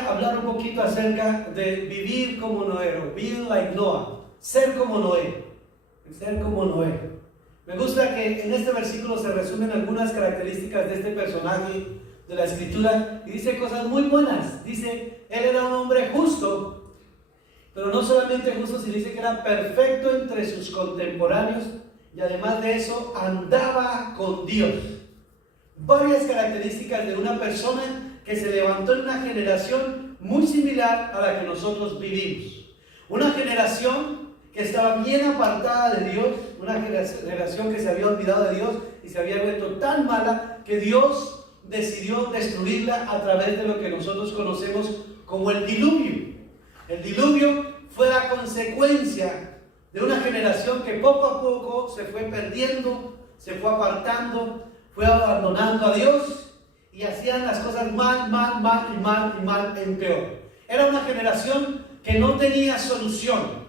quisiera hablar un poquito acerca de vivir como Noé, o be like Noah, ser como Noé, ser como Noé. Me gusta que en este versículo se resumen algunas características de este personaje de la Escritura y dice cosas muy buenas. Dice, él era un hombre justo, pero no solamente justo, sino dice que era perfecto entre sus contemporáneos y además de eso andaba con Dios. Varias características de una persona que se levantó en una generación muy similar a la que nosotros vivimos. Una generación que estaba bien apartada de Dios, una generación que se había olvidado de Dios y se había vuelto tan mala que Dios decidió destruirla a través de lo que nosotros conocemos como el diluvio. El diluvio fue la consecuencia de una generación que poco a poco se fue perdiendo, se fue apartando, fue abandonando a Dios y hacían las cosas mal en peor. Era una generación que no tenía solución.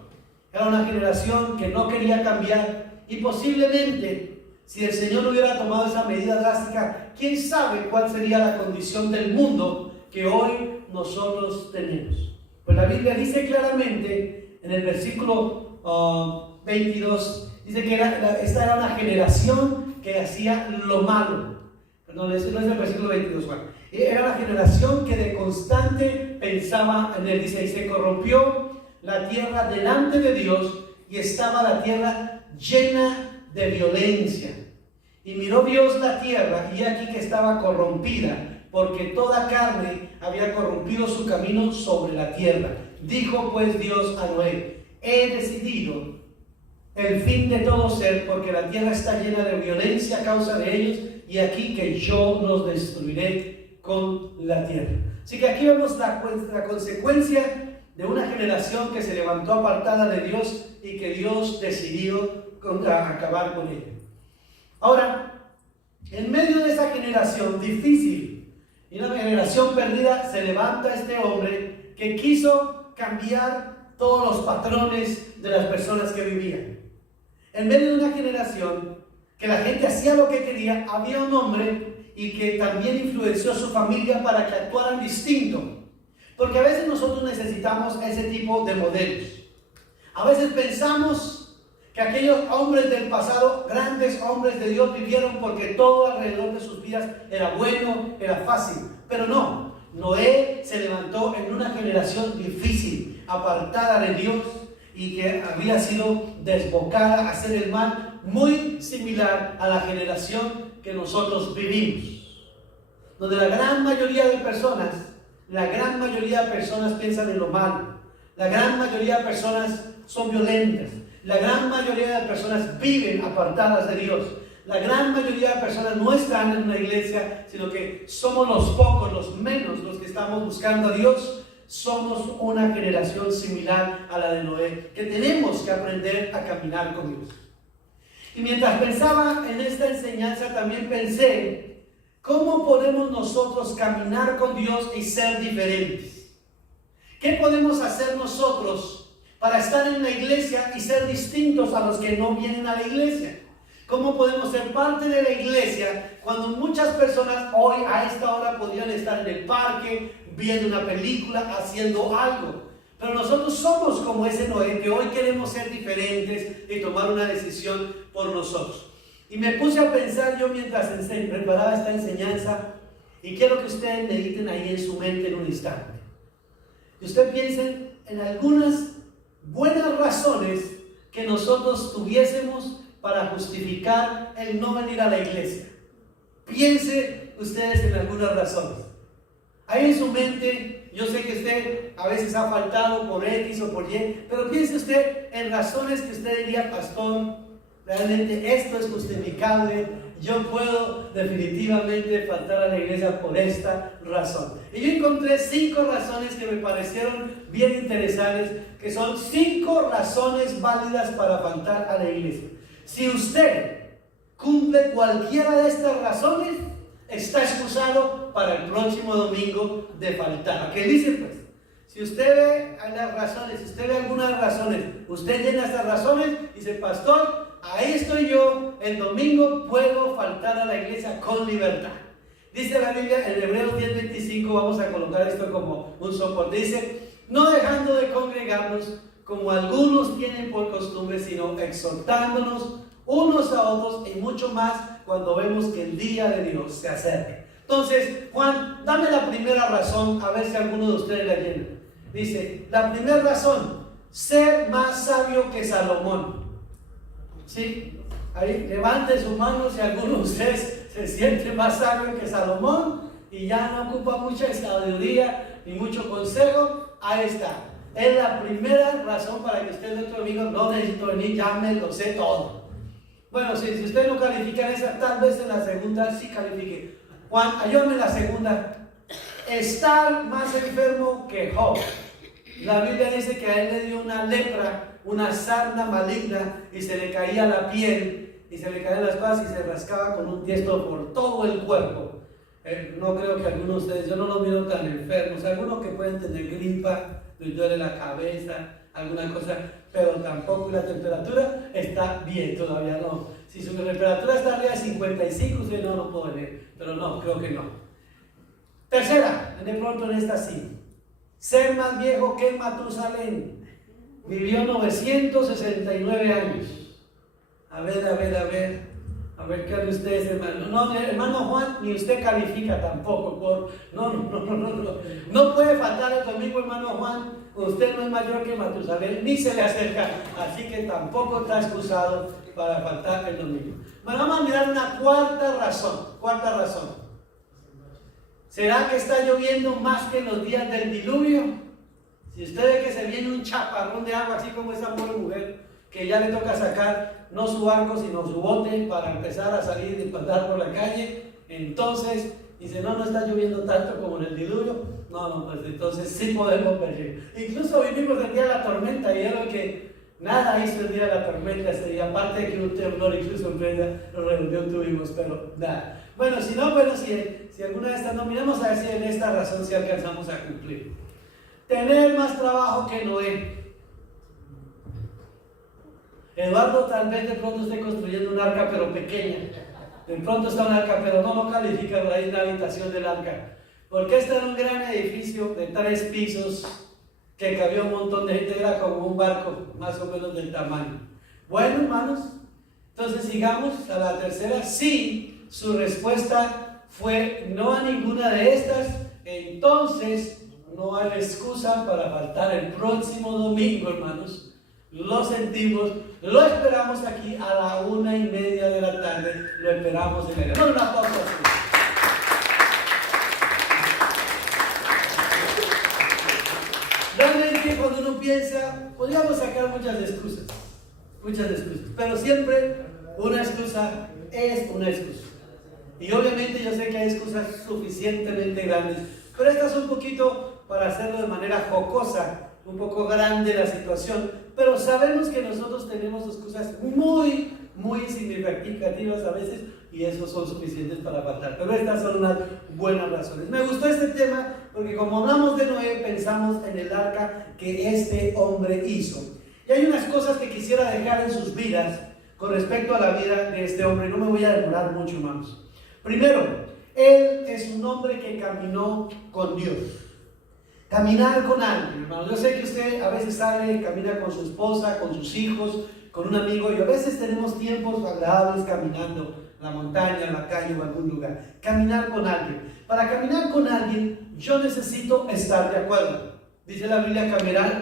Era una generación que no quería cambiar y posiblemente si el Señor hubiera tomado esa medida drástica, quién sabe cuál sería la condición del mundo que hoy nosotros tenemos. Pues la Biblia dice claramente en el versículo 22, dice que esta era una generación que hacía lo malo. Perdón, ese no es el versículo 22, Juan. Era la generación que de constante pensaba en él. Dice, y se corrompió la tierra delante de Dios y estaba la tierra llena de violencia. Y miró Dios la tierra y aquí que estaba corrompida, porque toda carne había corrompido su camino sobre la tierra. Dijo pues Dios a Noé, he decidido el fin de todo ser, porque la tierra está llena de violencia a causa de ellos, y aquí que yo los destruiré con la tierra. Así que aquí vemos la consecuencia de una generación que se levantó apartada de Dios y que Dios decidió acabar con ella. Ahora, en medio de esa generación difícil y una generación perdida, se levanta este hombre que quiso cambiar todos los patrones de las personas que vivían. En medio de una generación que la gente hacía lo que quería, había un hombre y que también influenció a su familia para que actuaran distinto. Porque a veces nosotros necesitamos ese tipo de modelos. A veces pensamos que aquellos hombres del pasado, grandes hombres de Dios, vivieron porque todo alrededor de sus vidas era bueno, era fácil. Pero no, Noé se levantó en una generación difícil, apartada de Dios y que había sido desbocada a hacer el mal, muy similar a la generación que nosotros vivimos. Donde la gran mayoría de personas piensan en lo malo. La gran mayoría de personas son violentas. La gran mayoría de personas viven apartadas de Dios. La gran mayoría de personas no están en una iglesia, sino que somos los pocos, los menos, los que estamos buscando a Dios. Somos una generación similar a la de Noé, que tenemos que aprender a caminar con Dios. Y mientras pensaba en esta enseñanza, también pensé, ¿cómo podemos nosotros caminar con Dios y ser diferentes? ¿Qué podemos hacer nosotros para estar en la iglesia y ser distintos a los que no vienen a la iglesia? ¿Cómo podemos ser parte de la iglesia cuando muchas personas hoy a esta hora podrían estar en el parque, viendo una película, haciendo algo? Pero nosotros somos como ese Noé, que hoy queremos ser diferentes y tomar una decisión por nosotros. Y me puse a pensar yo mientras preparaba esta enseñanza, y quiero que ustedes mediten ahí en su mente en un instante. Y ustedes piensen en algunas buenas razones que nosotros tuviésemos para justificar el no venir a la iglesia. Piense ustedes en algunas razones. Ahí en su mente, yo sé que usted a veces ha faltado por X o por Y, pero piense usted en razones que usted diría, pastor, realmente esto es justificable, yo puedo definitivamente faltar a la iglesia por esta razón. Y yo encontré 5 razones que me parecieron bien interesantes, que son 5 razones válidas para faltar a la iglesia. Si usted cumple cualquiera de estas razones, está excusado para el próximo domingo de faltar. ¿Qué dice pues? Si usted ve las razones, si usted ve algunas razones, usted llena estas razones y dice, pastor, ahí estoy yo, el domingo puedo faltar a la iglesia con libertad. Dice la Biblia en Hebreos 10:25, vamos a colocar esto como un soporte. Dice, no dejando de congregarnos como algunos tienen por costumbre, sino exhortándonos unos a otros y mucho más cuando vemos que el día de Dios se acerca. Entonces, Juan, dame la primera razón, a ver si alguno de ustedes la llena. Dice, la primera razón, ser más sabio que Salomón. ¿Sí? Ahí, levante su mano si alguno de ustedes se siente más sabio que Salomón y ya no ocupa mucha sabiduría ni mucho consejo. Ahí está. Es la primera razón para que usted, nuestro amigo, no necesito venir, ya me lo sé todo. Bueno, si usted no califica en esa, tal vez en la segunda sí califique. Juan, ayúdame en la segunda. Estar más enfermo que Job. La Biblia dice que a él le dio una lepra, una sarna maligna, y se le caía la piel, y se le caían las cosas, y se rascaba con un tiesto por todo el cuerpo. No creo que algunos de ustedes, yo no los miro tan enfermos, algunos que pueden tener gripa, les duele la cabeza, alguna cosa, pero tampoco la temperatura está bien, todavía no. Si su temperatura está arriba de 55, usted no puede ver, pero no, creo que no. Tercera, de pronto en esta sí. Ser más viejo que Matusalén. Vivió 969 años. A ver qué de ustedes, hermano. No, hermano Juan, ni usted califica tampoco. No puede faltar el domingo, hermano Juan. Usted no es mayor que Matusalén, ni se le acerca. Así que tampoco está excusado para faltar el domingo. Bueno, vamos a mirar una cuarta razón. ¿Será que está lloviendo más que en los días del diluvio? Si usted ve que se viene un chaparrón de agua, así como esa pobre mujer, que ya le toca sacar no su barco, sino su bote para empezar a salir y pasar por la calle, entonces dice, no está lloviendo tanto como en el diluvio. No, pues entonces sí podemos ver. Incluso vivimos el día de la tormenta, y era que nada hizo el día de la tormenta ese día, aparte de que un temblor, incluso en plena reunión tuvimos, pero nada. Bueno, si alguna de estas no, miremos a ver si en esta razón si alcanzamos a cumplir. Tener más trabajo que Noé. Eduardo tal vez de pronto esté construyendo un arca, pero pequeña. De pronto está un arca, pero no lo califica por ahí en la habitación del arca. Porque este era un gran edificio de 3 pisos que cabía un montón de gente, era como un barco más o menos del tamaño. Bueno, hermanos, entonces sigamos a la tercera. Sí, su respuesta fue no a ninguna de estas. Entonces no hay excusa para faltar el próximo domingo, hermanos. Lo sentimos, lo esperamos aquí a la 1:30 de la tarde. Lo esperamos en el. Bueno, una pausa. Realmente cuando uno piensa, podríamos sacar muchas excusas, pero siempre una excusa es una excusa. Y obviamente yo sé que hay excusas suficientemente grandes, pero esta es un poquito para hacerlo de manera jocosa, un poco grande la situación, pero sabemos que nosotros tenemos excusas muy significativas a veces, y esos son suficientes para faltar, pero estas son unas buenas razones. Me gustó este tema porque como hablamos de Noé, pensamos en el arca que este hombre hizo, y hay unas cosas que quisiera dejar en sus vidas con respecto a la vida de este hombre. No me voy a demorar mucho, hermanos. Primero, él es un hombre que caminó con Dios. Caminar con alguien, hermano. Yo sé que usted a veces sale, camina con su esposa, con sus hijos, con un amigo, y a veces tenemos tiempos agradables caminando en la montaña, en la calle o en algún lugar. Caminar con alguien. Para caminar con alguien, yo necesito estar de acuerdo. Dice la Biblia,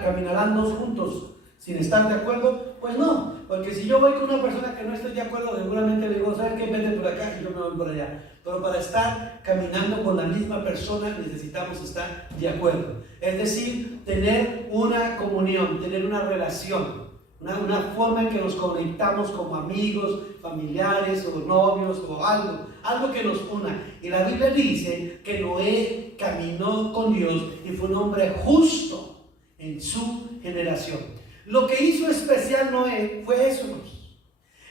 caminarán 2 juntos. Sin estar de acuerdo, pues no, porque si yo voy con una persona que no estoy de acuerdo, seguramente le digo, ¿sabes qué? Vete por acá y yo me voy por allá. Pero para estar caminando con la misma persona necesitamos estar de acuerdo. Es decir, tener una comunión, tener una relación, una forma en que nos conectamos como amigos, familiares o novios o algo que nos una. Y la Biblia dice que Noé caminó con Dios y fue un hombre justo en su generación. Lo que hizo especial Noé fue eso.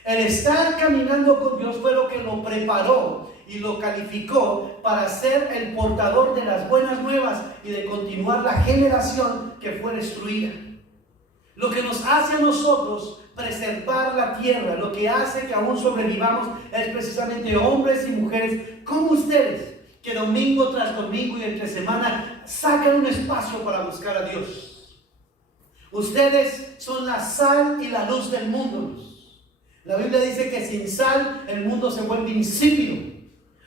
El estar caminando con Dios fue lo que lo preparó y lo calificó para ser el portador de las buenas nuevas y de continuar la generación que fue destruida. Lo que nos hace a nosotros preservar la tierra, lo que hace que aún sobrevivamos, es precisamente hombres y mujeres como ustedes, que domingo tras domingo y entre semana sacan un espacio para buscar a Dios. Ustedes son la sal y la luz del mundo. La Biblia dice que sin sal el mundo se vuelve insípido.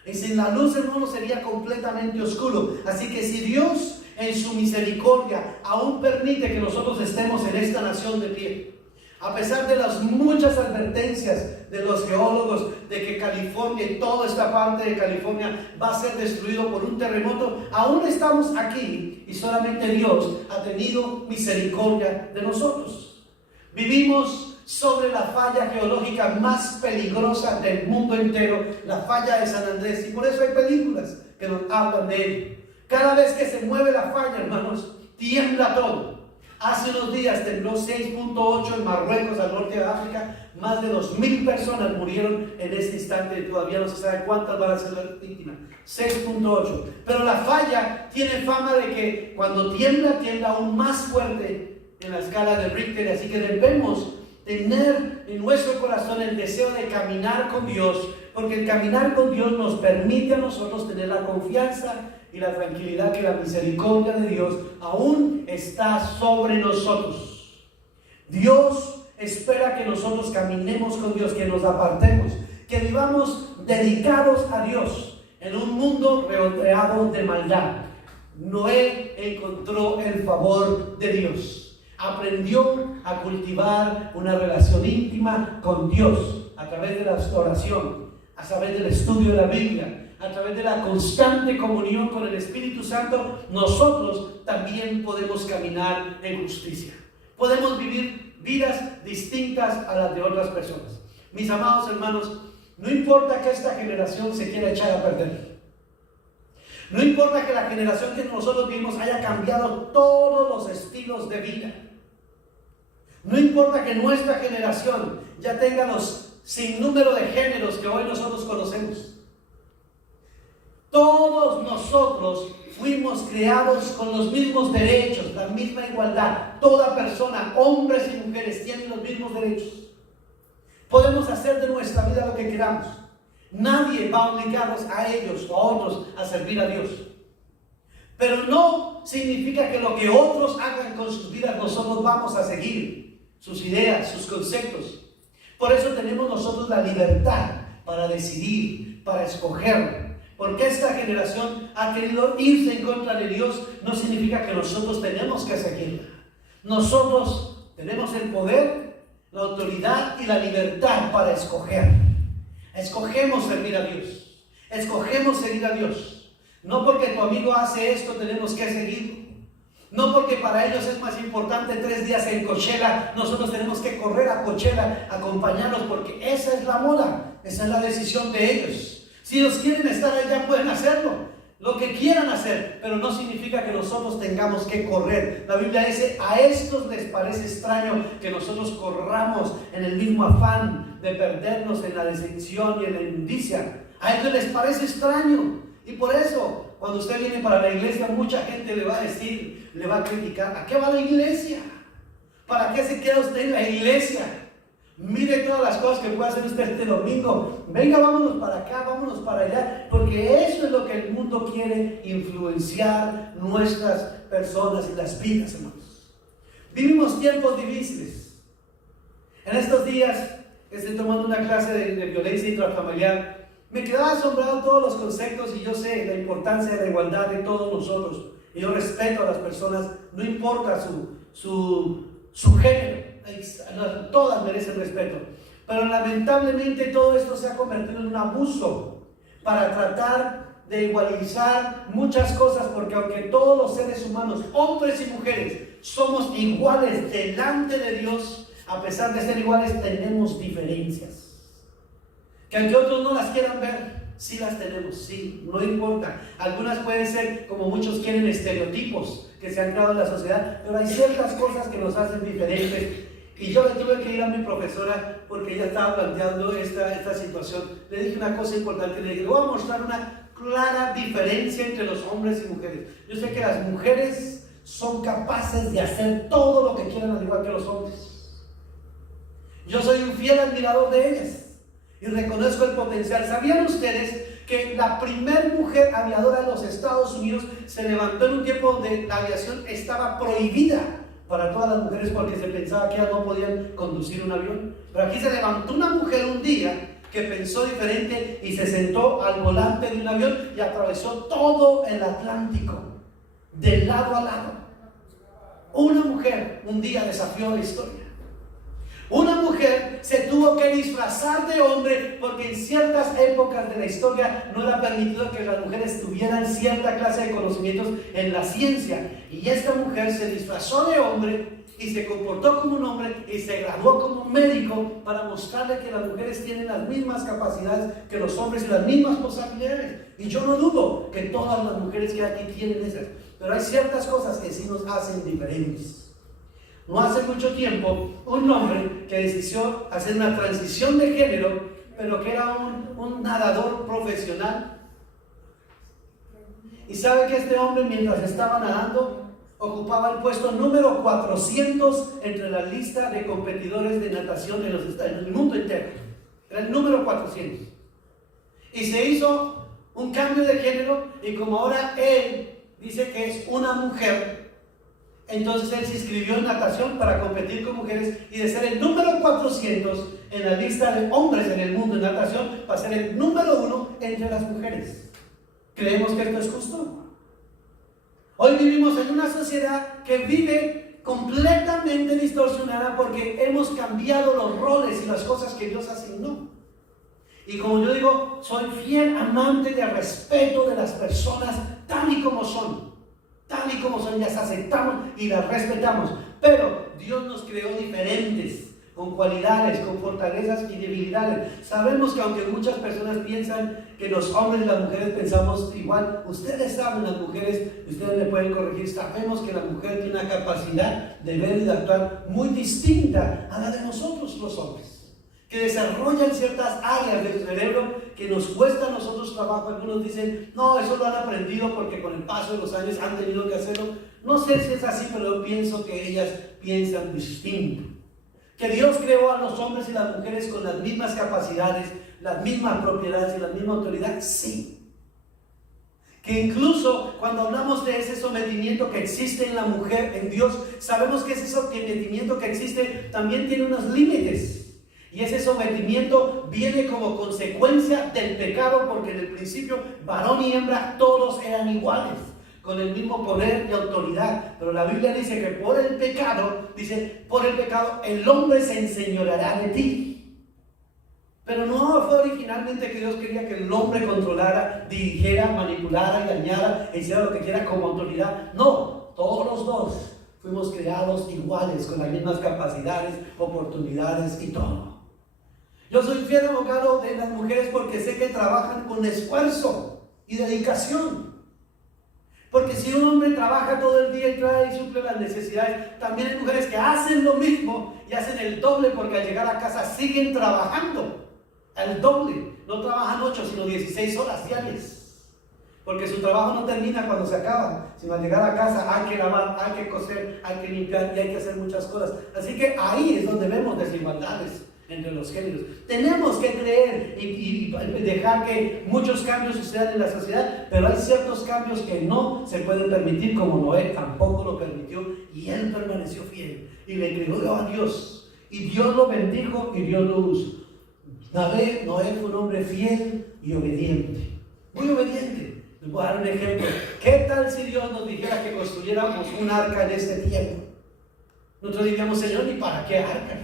Y sin la luz el mundo sería completamente oscuro. Así que si Dios en su misericordia aún permite que nosotros estemos en esta nación de pie, a pesar de las muchas advertencias de los geólogos de que California y toda esta parte de California va a ser destruido por un terremoto, aún estamos aquí y solamente Dios ha tenido misericordia de nosotros. Vivimos sobre la falla geológica más peligrosa del mundo entero, la falla de San Andrés, y por eso hay películas que nos hablan de ello. Cada vez que se mueve la falla, hermanos, tiembla todo. Hace unos días tembló 6.8 en Marruecos, al norte de África. Más de 2,000 personas murieron en este instante. Todavía no se sabe cuántas van a ser las víctimas. 6.8. Pero la falla tiene fama de que cuando tiembla, tiembla aún más fuerte en la escala de Richter. Así que debemos tener en nuestro corazón el deseo de caminar con Dios, porque el caminar con Dios nos permite a nosotros tener la confianza y la tranquilidad que la misericordia de Dios aún está sobre nosotros. Dios espera que nosotros caminemos con Dios, que nos apartemos, que vivamos dedicados a Dios en un mundo rodeado de maldad. Noé encontró el favor de Dios. Aprendió a cultivar una relación íntima con Dios a través de la oración, a través del estudio de la Biblia, a través de la constante comunión con el Espíritu Santo. Nosotros también podemos caminar en justicia. Podemos vivir vidas distintas a las de otras personas. Mis amados hermanos, no importa que esta generación se quiera echar a perder. No importa que la generación que nosotros vivimos haya cambiado todos los estilos de vida. No importa que nuestra generación ya tenga los sinnúmero de géneros que hoy nosotros conocemos. Todos nosotros fuimos creados con los mismos derechos, la misma igualdad. Toda persona, hombres y mujeres, tienen los mismos derechos. Podemos hacer de nuestra vida lo que queramos. Nadie va a obligarnos a ellos o a otros a servir a Dios. Pero no significa que lo que otros hagan con sus vidas nosotros vamos a seguir sus ideas, sus conceptos. Por eso tenemos nosotros la libertad para decidir, para escoger. Porque esta generación ha querido irse en contra de Dios, no significa que nosotros tenemos que seguirla. Nosotros tenemos el poder, la autoridad y la libertad para escoger. Escogemos servir a Dios. Escogemos seguir a Dios. No porque tu amigo hace esto tenemos que seguirlo. No porque para ellos es más importante 3 días en Coachella, nosotros tenemos que correr a Coachella, acompañarlos, porque esa es la moda, esa es la decisión de ellos. Si ellos quieren estar allá pueden hacerlo, lo que quieran hacer, pero no significa que nosotros tengamos que correr. La Biblia dice, a estos les parece extraño que nosotros corramos en el mismo afán de perdernos en la decepción y en la inmundicia. A ellos les parece extraño. Y por eso, cuando usted viene para la iglesia, mucha gente le va a decir, le va a criticar, ¿a qué va la iglesia? ¿Para qué se queda usted en la iglesia? Mire todas las cosas que puede hacer usted este domingo. Venga, vámonos para acá, vámonos para allá, porque eso es lo que el mundo quiere influenciar nuestras personas y las vidas, hermanos. Vivimos tiempos difíciles. En estos días estoy tomando una clase de violencia intrafamiliar. Me quedaba asombrado todos los conceptos y yo sé la importancia de la igualdad de todos nosotros. Y yo respeto a las personas, no importa su género, todas merecen respeto. Pero lamentablemente todo esto se ha convertido en un abuso para tratar de igualizar muchas cosas, porque aunque todos los seres humanos, hombres y mujeres, somos iguales delante de Dios, a pesar de ser iguales tenemos diferencias. Que aunque otros no las quieran ver, sí las tenemos, sí, no importa. Algunas pueden ser, como muchos quieren, estereotipos que se han creado en la sociedad, pero hay ciertas cosas que nos hacen diferentes. Y yo le tuve que ir a mi profesora porque ella estaba planteando esta situación. Le dije una cosa importante, le dije, le voy a mostrar una clara diferencia entre los hombres y mujeres. Yo sé que las mujeres son capaces de hacer todo lo que quieran, al igual que los hombres. Yo soy un fiel admirador de ellas y reconozco el potencial. ¿Sabían ustedes que que la primer mujer aviadora de los Estados Unidos se levantó en un tiempo donde la aviación estaba prohibida para todas las mujeres porque se pensaba que ellas no podían conducir un avión. Pero aquí se levantó una mujer un día que pensó diferente y se sentó al volante de un avión y atravesó todo el Atlántico, de lado a lado. Una mujer un día desafió la historia. Una mujer se tuvo que disfrazar de hombre porque en ciertas épocas de la historia no era permitido que las mujeres tuvieran cierta clase de conocimientos en la ciencia. Y esta mujer se disfrazó de hombre y se comportó como un hombre y se graduó como un médico para mostrarle que las mujeres tienen las mismas capacidades que los hombres y las mismas posibilidades. Y yo no dudo que todas las mujeres que aquí tienen esas, pero hay ciertas cosas que sí nos hacen diferentes. No hace mucho tiempo, un hombre que decidió hacer una transición de género, pero que era un nadador profesional. Y sabe que este hombre, mientras estaba nadando, ocupaba el puesto número 400 entre la lista de competidores de natación en el mundo entero. Era el número 400. Y se hizo un cambio de género, y como ahora él dice que es una mujer, entonces él se inscribió en natación para competir con mujeres, y de ser el número 400 en la lista de hombres en el mundo en natación, va a ser el número 1 entre las mujeres. ¿Creemos que esto es justo? Hoy vivimos en una sociedad que vive completamente distorsionada porque hemos cambiado los roles y las cosas que Dios asignó. Y como yo digo, soy fiel amante de respeto de las personas tal y como son. Tal y como son, las aceptamos y las respetamos. Pero Dios nos creó diferentes, con cualidades, con fortalezas y debilidades. Sabemos que aunque muchas personas piensan que los hombres y las mujeres pensamos igual, ustedes saben, las mujeres, ustedes me pueden corregir, sabemos que la mujer tiene una capacidad de ver y de actuar muy distinta a la de nosotros los hombres, que desarrollan ciertas áreas del cerebro que nos cuesta a nosotros trabajo. Algunos dicen, no, eso lo han aprendido porque con el paso de los años han tenido que hacerlo. No sé si es así, pero yo pienso que ellas piensan distinto. Que Dios creó a los hombres y las mujeres con las mismas capacidades, las mismas propiedades y la misma autoridad, sí. Que incluso cuando hablamos de ese sometimiento que existe en la mujer, en Dios, sabemos que ese sometimiento que existe también tiene unos límites. Y ese sometimiento viene como consecuencia del pecado, porque en el principio varón y hembra todos eran iguales, con el mismo poder y autoridad. Pero la Biblia dice que por el pecado el hombre se enseñoreará de ti. Pero no fue originalmente que Dios quería que el hombre controlara, dirigiera, manipulara, engañara e hiciera lo que quiera como autoridad. No, todos los dos fuimos creados iguales, con las mismas capacidades, oportunidades y todo. Yo soy fiel abogado de las mujeres porque sé que trabajan con esfuerzo y dedicación. Porque si un hombre trabaja todo el día y trae y suple las necesidades, también hay mujeres que hacen lo mismo y hacen el doble, porque al llegar a casa siguen trabajando el doble. No trabajan 8 sino 16 horas diarias, porque su trabajo no termina cuando se acaba, sino al llegar a casa hay que lavar, hay que coser, hay que limpiar y hay que hacer muchas cosas. Así que ahí es donde vemos desigualdades entre los géneros. Tenemos que creer y dejar que muchos cambios sucedan en la sociedad, pero hay ciertos cambios que no se pueden permitir, como Noé tampoco lo permitió, y él permaneció fiel y le creyó a Dios, y Dios lo bendijo y Dios lo usó. Noé fue un hombre fiel y obediente, muy obediente. Les voy a dar un ejemplo. ¿Qué tal si Dios nos dijera que construyéramos un arca en este tiempo? Nosotros diríamos, Señor, ¿y para qué arca?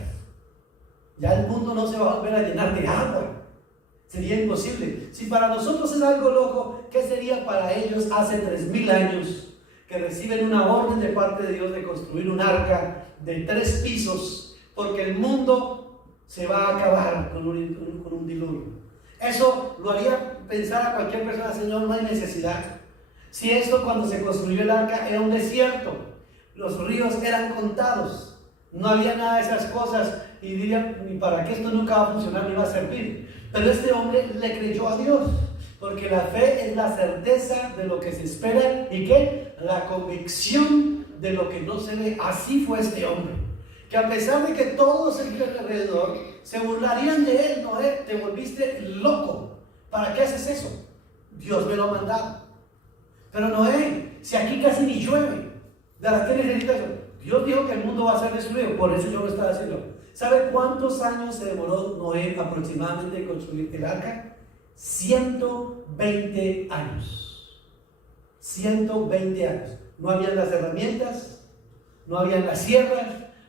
Ya el mundo no se va a volver a llenar de agua. Sería imposible. Si para nosotros es algo loco, ¿qué sería para ellos hace 3000 años? Que reciben una orden de parte de Dios de construir un arca de 3 pisos, porque el mundo se va a acabar con un diluvio. Eso lo haría pensar a cualquier persona, Señor, no hay necesidad. Si esto cuando se construyó el arca era un desierto, los ríos eran contados, no había nada de esas cosas, y dirían, ni para qué esto nunca va a funcionar, ni va a servir. Pero este hombre le creyó a Dios, porque la fe es la certeza de lo que se espera y que la convicción de lo que no se ve. Así fue este hombre, que a pesar de que todos alrededor se burlarían de él, Noé, te volviste loco, ¿para qué haces eso? Dios me lo ha mandado. Pero Noé, si aquí casi ni llueve, ¿de la que necesita eso? Dios dijo que el mundo va a ser destruido, por eso yo lo estaba haciendo. ¿Sabe cuántos años se demoró Noé aproximadamente en construir el arca? 120 años. 120 años. No habían las herramientas, no habían las sierras,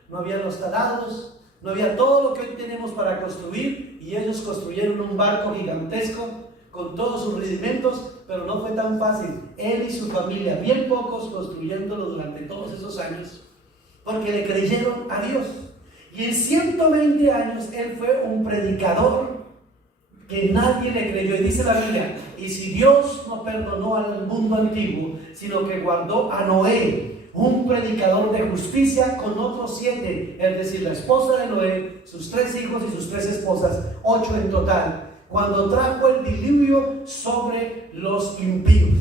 no habían los talados, no había todo lo que hoy tenemos para construir, y ellos construyeron un barco gigantesco con todos sus rudimentos, pero no fue tan fácil. Él y su familia, bien pocos, construyéndolo durante todos esos años, porque le creyeron a Dios. Y en 120 años él fue un predicador que nadie le creyó. Y dice la Biblia, y si Dios no perdonó al mundo antiguo, sino que guardó a Noé, un predicador de justicia, con otros 7, es decir, la esposa de Noé, sus 3 hijos y sus 3 esposas, 8 en total, cuando trajo el diluvio sobre los impíos.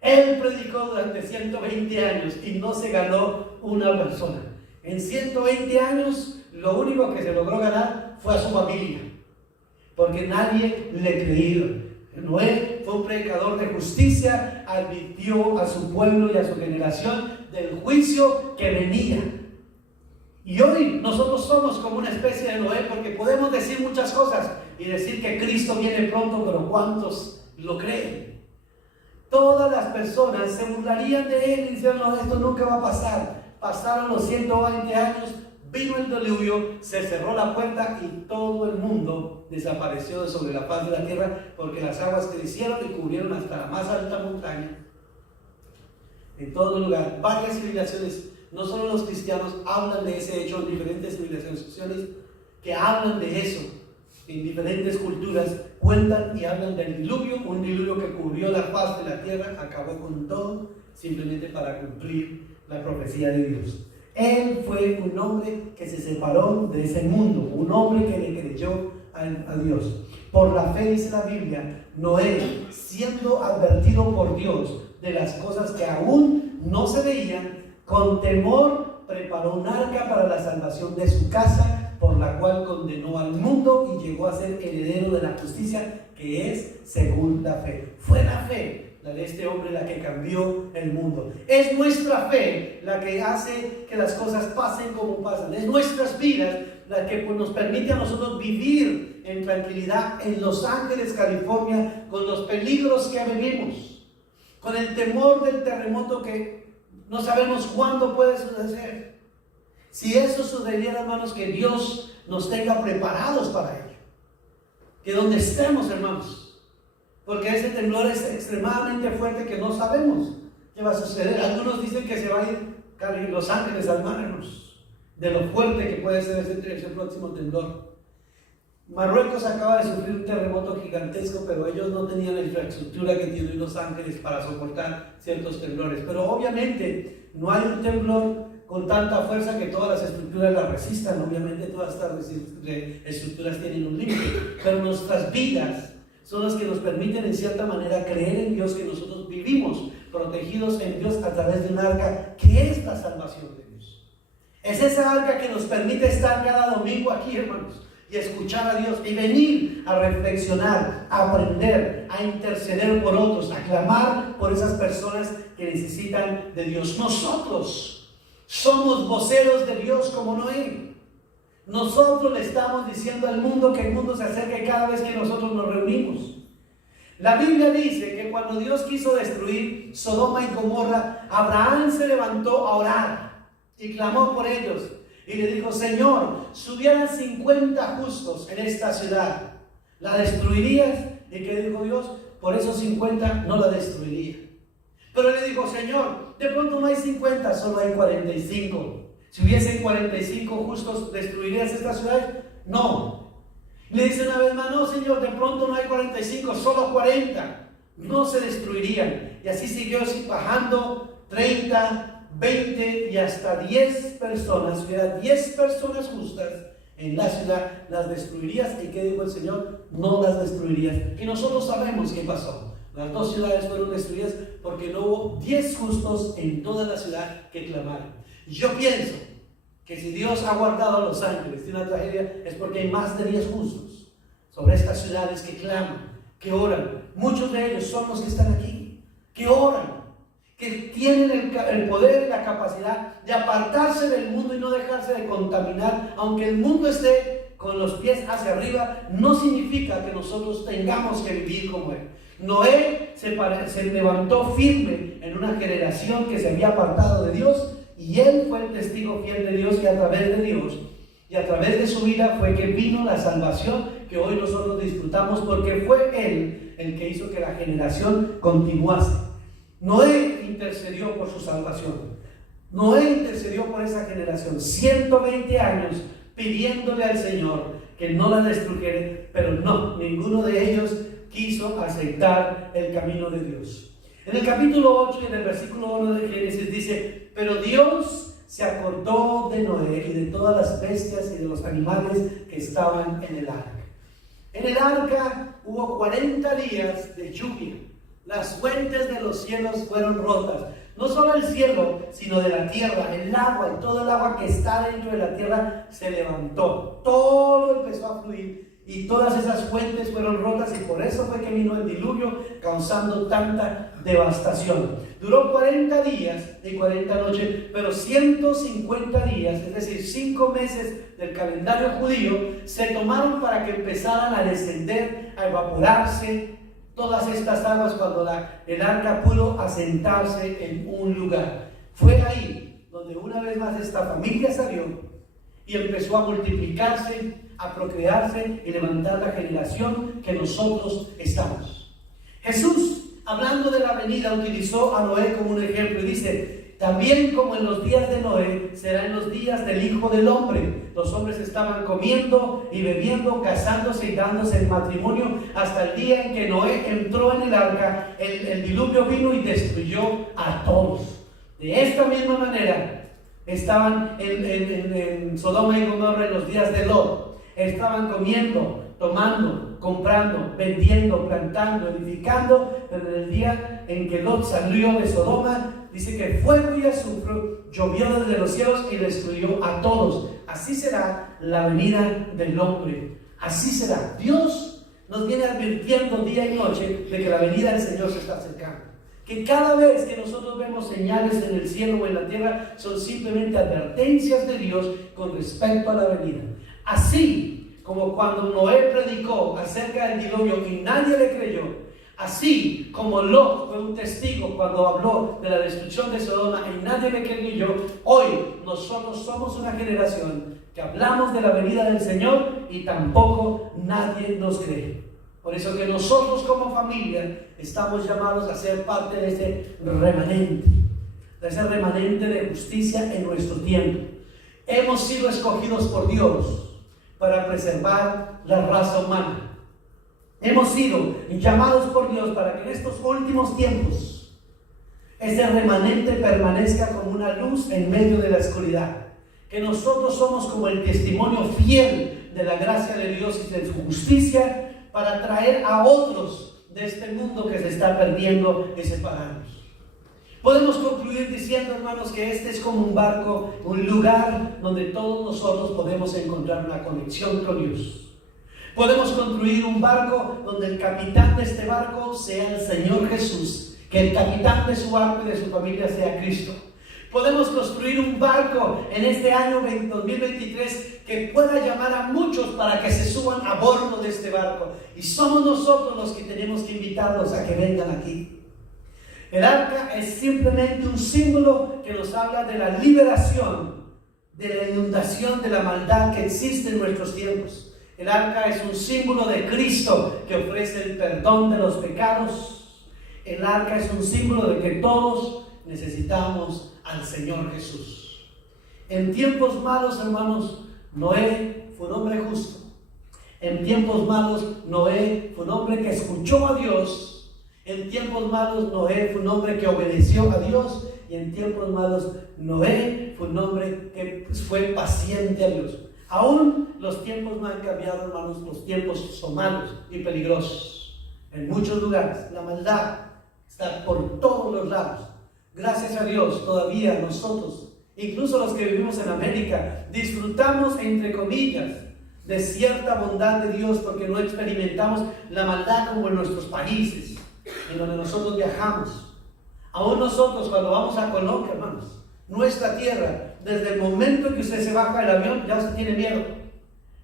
Él predicó durante 120 años y no se ganó una persona. En 120 años, lo único que se logró ganar fue a su familia, porque nadie le creía. Noé fue un predicador de justicia, advirtió a su pueblo y a su generación del juicio que venía. Y hoy nosotros somos como una especie de Noé, porque podemos decir muchas cosas y decir que Cristo viene pronto, pero ¿cuántos lo creen? Todas las personas se burlarían de él y decían, no, esto nunca va a pasar. Pasaron los 120 años, vino el diluvio, se cerró la puerta y todo el mundo desapareció de sobre la faz de la tierra, porque las aguas crecieron y cubrieron hasta la más alta montaña. En todo lugar, varias civilizaciones, no solo los cristianos, hablan de ese hecho. En diferentes civilizaciones que hablan de eso, en diferentes culturas, cuentan y hablan del diluvio, un diluvio que cubrió la faz de la tierra, acabó con todo, simplemente para cumplir la profecía de Dios. Él fue un hombre que se separó de ese mundo, un hombre que le creyó a Dios. Por la fe, dice la Biblia, Noé, siendo advertido por Dios de las cosas que aún no se veían, con temor preparó un arca para la salvación de su casa, por la cual condenó al mundo y llegó a ser heredero de la justicia, que es según la fe. Fue la fe, la de este hombre, la que cambió el mundo. Es nuestra fe la que hace que las cosas pasen como pasan. Es nuestras vidas la que nos permite a nosotros vivir en tranquilidad en Los Ángeles, California, con los peligros que vivimos, con el temor del terremoto que no sabemos cuándo puede suceder. Si eso sucediera, hermanos, que Dios nos tenga preparados para ello. Que donde estemos, hermanos, porque ese temblor es extremadamente fuerte que no sabemos qué va a suceder. Algunos dicen que se va a ir Los Ángeles al mar, hermanos, de lo fuerte que puede ser ese próximo temblor. Marruecos acaba de sufrir un terremoto gigantesco, pero ellos no tenían la infraestructura que tienen Los Ángeles para soportar ciertos temblores. Pero obviamente no hay un temblor con tanta fuerza que todas las estructuras la resistan. Obviamente todas estas estructuras tienen un límite, pero nuestras vidas son las que nos permiten en cierta manera creer en Dios, que nosotros vivimos protegidos en Dios a través de un arca que es la salvación de Dios. Es esa arca que nos permite estar cada domingo aquí, hermanos, y escuchar a Dios y venir a reflexionar, a aprender, a interceder por otros, a clamar por esas personas que necesitan de Dios. Nosotros somos voceros de Dios como Noé. Nosotros le estamos diciendo al mundo que el mundo se acerque cada vez que nosotros nos reunimos. La Biblia dice que cuando Dios quiso destruir Sodoma y Gomorra, Abraham se levantó a orar y clamó por ellos. Y le dijo, Señor, si hubieran 50 justos en esta ciudad, ¿la destruirías? ¿Y qué dijo Dios? Por esos 50 no la destruiría. Pero le dijo, Señor, de pronto no hay 50, solo hay 45. Si hubiesen 45 justos, ¿destruirías esta ciudad? No. Le dice una vez más, no, Señor, de pronto no hay 45, solo 40. No se destruirían. Y así siguió bajando 30, 20 y hasta 10 personas. Si hubiera 10 personas justas en la ciudad, ¿las destruirías? ¿Y qué dijo el Señor? No las destruirías. Y nosotros sabemos qué pasó. Las 2 ciudades fueron destruidas porque no hubo 10 justos en toda la ciudad que clamaron. Yo pienso que si Dios ha guardado a Los Ángeles de una tragedia, es porque hay más de 10 justos sobre estas ciudades que claman, que oran. Muchos de ellos son los que están aquí, que oran, que tienen el poder y la capacidad de apartarse del mundo y no dejarse de contaminar. Aunque el mundo esté con los pies hacia arriba, no significa que nosotros tengamos que vivir como él. Noé se levantó firme en una generación que se había apartado de Dios, y él fue el testigo fiel de Dios, y a través de Dios y a través de su vida fue que vino la salvación que hoy nosotros disfrutamos, porque fue él el que hizo que la generación continuase. Noé intercedió por su salvación. Noé intercedió por esa generación 120 años pidiéndole al Señor que no la destruyera, pero no, ninguno de ellos quiso aceptar el camino de Dios. En el capítulo 8 y en el versículo 1 de Génesis dice: pero Dios se acordó de Noé y de todas las bestias y de los animales que estaban en el arca. En el arca hubo 40 días de lluvia. Las fuentes de los cielos fueron rotas. No solo el cielo, sino de la tierra, el agua y todo el agua que está dentro de la tierra se levantó. Todo empezó a fluir y todas esas fuentes fueron rotas, y por eso fue que vino el diluvio causando tanta devastación. Duró 40 días y 40 noches, pero 150 días, es decir, 5 meses del calendario judío, se tomaron para que empezaran a descender, a evaporarse todas estas aguas cuando el arca pudo asentarse en un lugar. Fue ahí donde una vez más esta familia salió y empezó a multiplicarse, a procrearse y levantar la generación que nosotros estamos. Jesús, hablando de la venida, utilizó a Noé como un ejemplo y dice: también como en los días de Noé, será en los días del Hijo del Hombre. Los hombres estaban comiendo y bebiendo, casándose y dándose en matrimonio, hasta el día en que Noé entró en el arca. El diluvio vino y destruyó a todos. De esta misma manera estaban en Sodoma y Gomorra en los días de Lot. Estaban comiendo, tomando, comprando, vendiendo, plantando, edificando, pero en el día en que Lot salió de Sodoma, dice que fuego y azufre llovió desde los cielos y destruyó a todos. Así será la venida del hombre. Así será. Dios nos viene advirtiendo día y noche de que la venida del Señor se está acercando. Que cada vez que nosotros vemos señales en el cielo o en la tierra, son simplemente advertencias de Dios con respecto a la venida. Así como cuando Noé predicó acerca del diluvio y nadie le creyó, así como Lot fue un testigo cuando habló de la destrucción de Sodoma y nadie le creyó, hoy nosotros somos una generación que hablamos de la venida del Señor y tampoco nadie nos cree. Por eso que nosotros como familia estamos llamados a ser parte de ese remanente de justicia en nuestro tiempo. Hemos sido escogidos por Dios para preservar la raza humana. Hemos sido llamados por Dios para que en estos últimos tiempos ese remanente permanezca como una luz en medio de la oscuridad. Que nosotros somos como el testimonio fiel de la gracia de Dios y de su justicia, para traer a otros de este mundo que se está perdiendo y separarnos. Podemos concluir diciendo, hermanos, que este es como un barco, un lugar donde todos nosotros podemos encontrar una conexión con Dios. Podemos construir un barco donde el capitán de este barco sea el Señor Jesús, que el capitán de su barco y de su familia sea Cristo. Podemos construir un barco en este año 2023 que pueda llamar a muchos para que se suban a bordo de este barco. Y somos nosotros los que tenemos que invitarlos a que vengan aquí. El arca es simplemente un símbolo que nos habla de la liberación, de la inundación de la maldad que existe en nuestros tiempos. El arca es un símbolo de Cristo que ofrece el perdón de los pecados. El arca es un símbolo de que todos necesitamos al Señor Jesús. En tiempos malos, hermanos, Noé fue un hombre justo. En tiempos malos, Noé fue un hombre que escuchó a Dios. En tiempos malos, Noé fue un hombre que obedeció a Dios. Y en tiempos malos, Noé fue un hombre que fue paciente a Dios. Aún los tiempos no han cambiado, hermanos. Los tiempos son malos y peligrosos. En muchos lugares, la maldad está por todos los lados. Gracias a Dios, todavía nosotros, incluso los que vivimos en América, disfrutamos, entre comillas, de cierta bondad de Dios porque no experimentamos la maldad como en nuestros países, en donde nosotros viajamos. Aún nosotros cuando vamos a Colombia, hermanos, nuestra tierra, desde el momento en que usted se baja del avión, ya usted tiene miedo,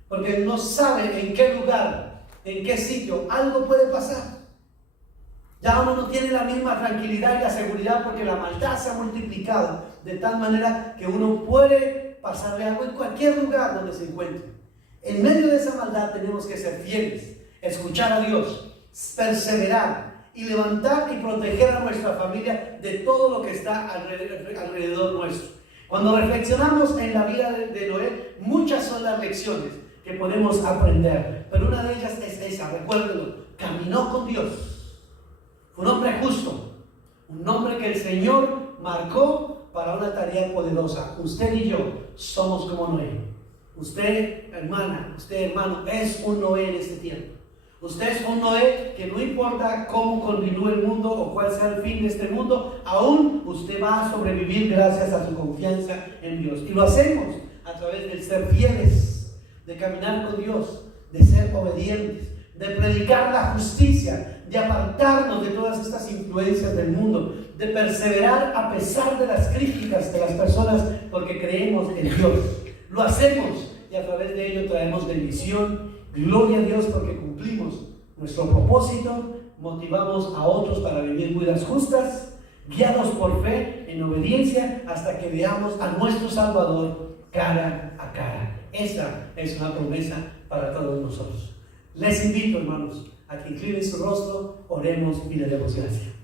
porque no sabe en qué lugar, en qué sitio, algo puede pasar. Ya uno no tiene la misma tranquilidad y la seguridad porque la maldad se ha multiplicado de tal manera que uno puede pasarle algo en cualquier lugar donde se encuentre. En medio de esa maldad tenemos que ser fieles, escuchar a Dios, perseverar y levantar y proteger a nuestra familia de todo lo que está alrededor nuestro. Cuando reflexionamos en la vida de Noé, muchas son las lecciones que podemos aprender, pero una de ellas es esa, recuérdenlo, caminó con Dios. Fue un hombre justo, un hombre que el Señor marcó para una tarea poderosa. Usted y yo somos como Noé. Usted, hermana, usted, hermano, es un Noé en este tiempo. Usted es un Noé que no importa cómo continúe el mundo o cuál sea el fin de este mundo, aún usted va a sobrevivir gracias a su confianza en Dios. Y lo hacemos a través del ser fieles, de caminar con Dios, de ser obedientes, de predicar la justicia, de apartarnos de todas estas influencias del mundo, de perseverar a pesar de las críticas de las personas porque creemos en Dios. Lo hacemos y a través de ello traemos bendición, gloria a Dios porque cumplimos nuestro propósito, motivamos a otros para vivir vidas justas, guiados por fe, en obediencia, hasta que veamos a nuestro Salvador cara a cara. Esa es una promesa para todos nosotros. Les invito, hermanos, a que inclinen su rostro, oremos y le demos gracias.